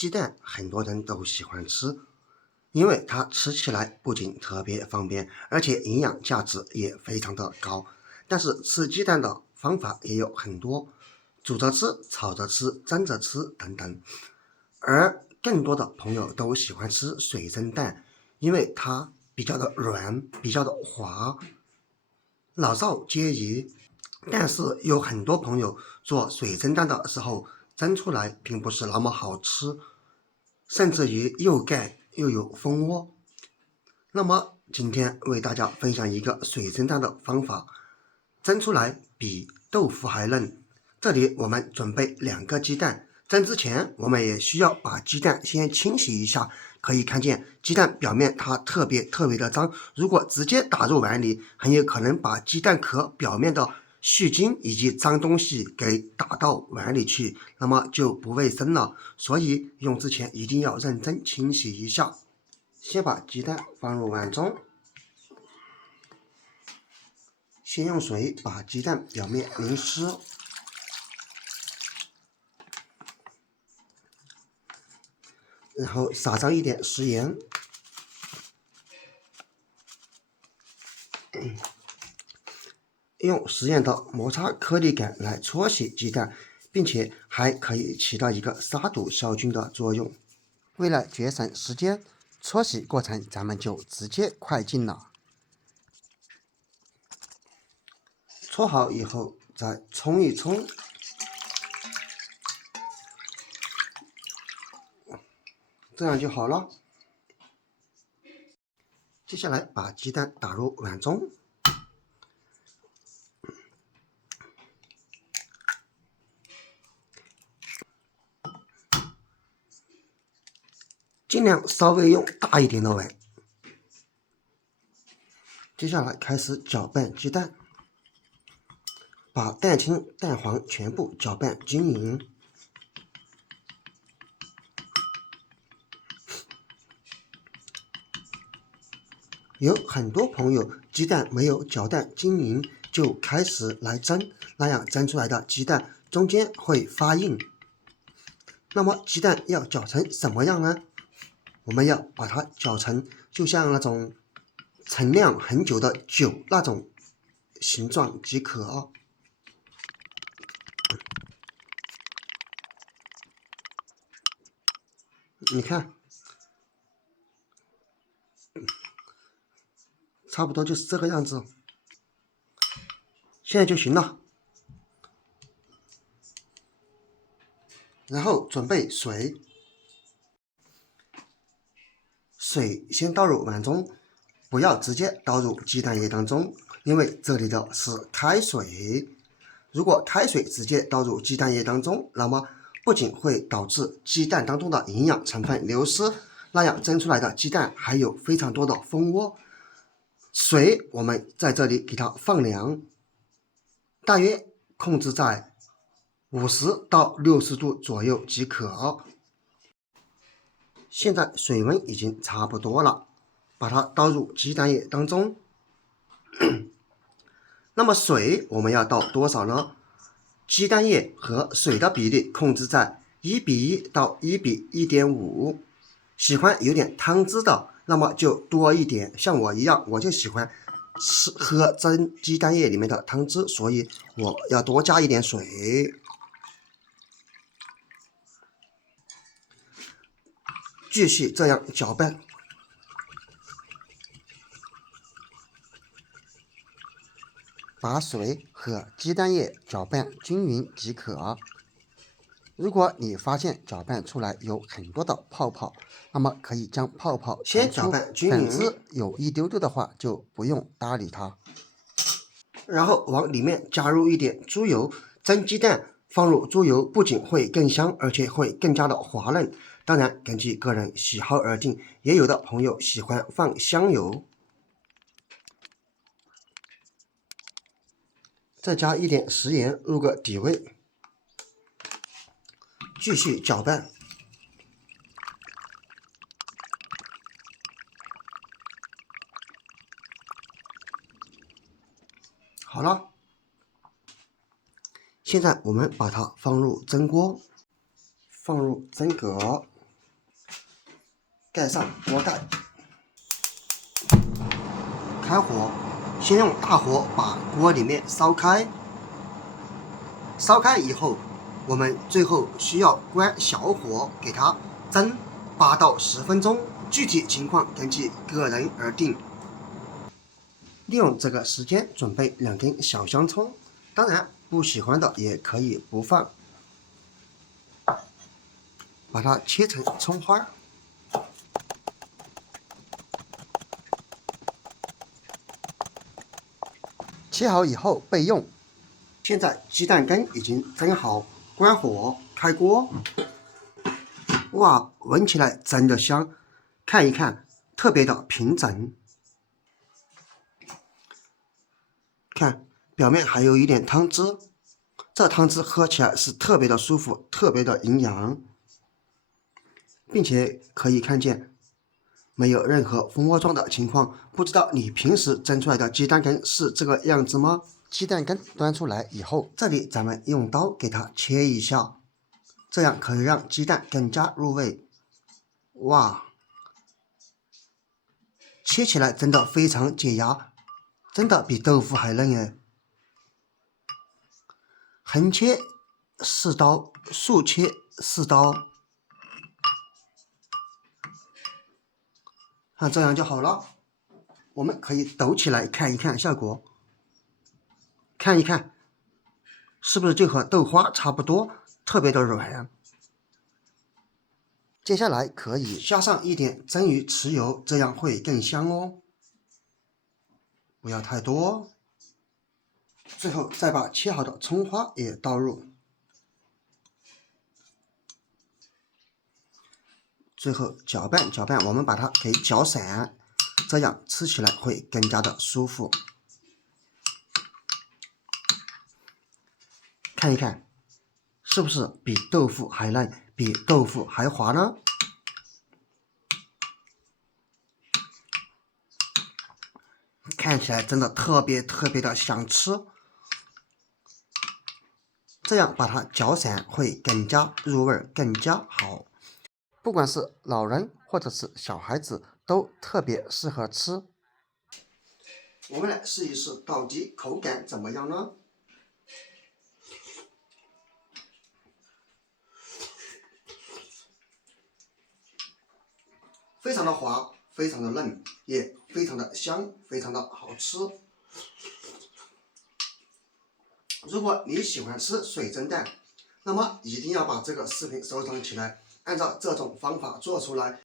鸡蛋很多人都喜欢吃，因为它吃起来不仅特别方便，而且营养价值也非常的高。但是吃鸡蛋的方法也有很多，煮着吃、炒着吃、蒸着吃等等。而更多的朋友都喜欢吃水蒸蛋，因为它比较的软，比较的滑，老少皆宜。但是有很多朋友做水蒸蛋的时候，蒸出来并不是那么好吃，甚至于又盖又有蜂窝。那么今天为大家分享一个水蒸蛋的方法，蒸出来比豆腐还嫩。这里我们准备2个鸡蛋，蒸之前我们也需要把鸡蛋先清洗一下。可以看见鸡蛋表面它特别的脏，如果直接打入碗里，很有可能把鸡蛋壳表面的细菌以及脏东西给打到碗里去，那么就不卫生了。所以用之前一定要认真清洗一下。先把鸡蛋放入碗中，先用水把鸡蛋表面淋湿，然后撒上一点食盐，用食盐的摩擦颗粒感来搓洗鸡蛋，并且还可以起到一个杀毒消菌的作用。为了节省时间，搓洗过程咱们就直接快进了。搓好以后再冲一冲，这样就好了。接下来把鸡蛋打入碗中，尽量稍微用大一点的碗。接下来开始搅拌鸡蛋，把蛋清、蛋黄全部搅拌均匀。有很多朋友鸡蛋没有搅拌均匀就开始来蒸，那样蒸出来的鸡蛋中间会发硬。那么鸡蛋要搅成什么样呢？我们要把它搅成就像那种陈酿很久的酒那种形状即可。你看，差不多就是这个样子，现在就行了。然后准备水，水先倒入碗中，不要直接倒入鸡蛋液当中，因为这里的是开水。如果开水直接倒入鸡蛋液当中，那么不仅会导致鸡蛋当中的营养成分流失，那样蒸出来的鸡蛋还有非常多的蜂窝。水我们在这里给它放凉，大约控制在50到60度左右即可。现在水温已经差不多了，把它倒入鸡蛋液当中。那么水我们要倒多少呢？鸡蛋液和水的比例控制在1:1到1:1.5。喜欢有点汤汁的，那么就多一点。像我一样，我就喜欢喝蒸鸡蛋液里面的汤汁，所以我要多加一点水。继续这样搅拌，把水和鸡蛋液搅拌均匀即可。如果你发现搅拌出来有很多的泡泡，那么可以将泡泡先搅拌均匀，粉丝有一丢丢的话就不用搭理它。然后往里面加入一点猪油，蒸鸡蛋放入猪油不仅会更香，而且会更加的滑嫩。当然根据个人喜好而定，也有的朋友喜欢放香油。再加一点食盐入个底味，继续搅拌。好了，现在我们把它放入蒸锅，放入蒸格，盖上锅盖，开火，先用大火把锅里面烧开。烧开以后，我们最后需要关小火给它蒸8到10分钟，具体情况根据个人而定。利用这个时间准备2根小香葱，当然不喜欢的也可以不放。把它切成葱花，切好以后备用。现在鸡蛋羹已经蒸好，关火开锅。哇，闻起来真的香！看一看，特别的平整。看表面还有一点汤汁，这汤汁喝起来是特别的舒服，特别的营养，并且可以看见没有任何蜂窝状的情况。不知道你平时蒸出来的鸡蛋羹是这个样子吗？鸡蛋羹端出来以后，这里咱们用刀给它切一下，这样可以让鸡蛋更加入味。哇，切起来真的非常解压，真的比豆腐还嫩哎！横切4刀，竖切4刀，这样就好了。我们可以抖起来看一看效果，看一看是不是就和豆花差不多，特别的软。接下来可以加上一点蒸鱼豉油，这样会更香哦。不要太多。最后再把切好的葱花也倒入，最后搅拌搅拌，我们把它给搅散，这样吃起来会更加的舒服。看一看，是不是比豆腐还嫩，比豆腐还滑呢？看起来真的特别的想吃。这样把它搅散会更加入味，更加好。不管是老人或者是小孩子都特别适合吃。我们来试一试，到底口感怎么样呢？非常的滑，非常的嫩，也非常的香，非常的好吃。如果你喜欢吃水蒸蛋，那么一定要把这个视频收藏起来，按照这种方法做出来。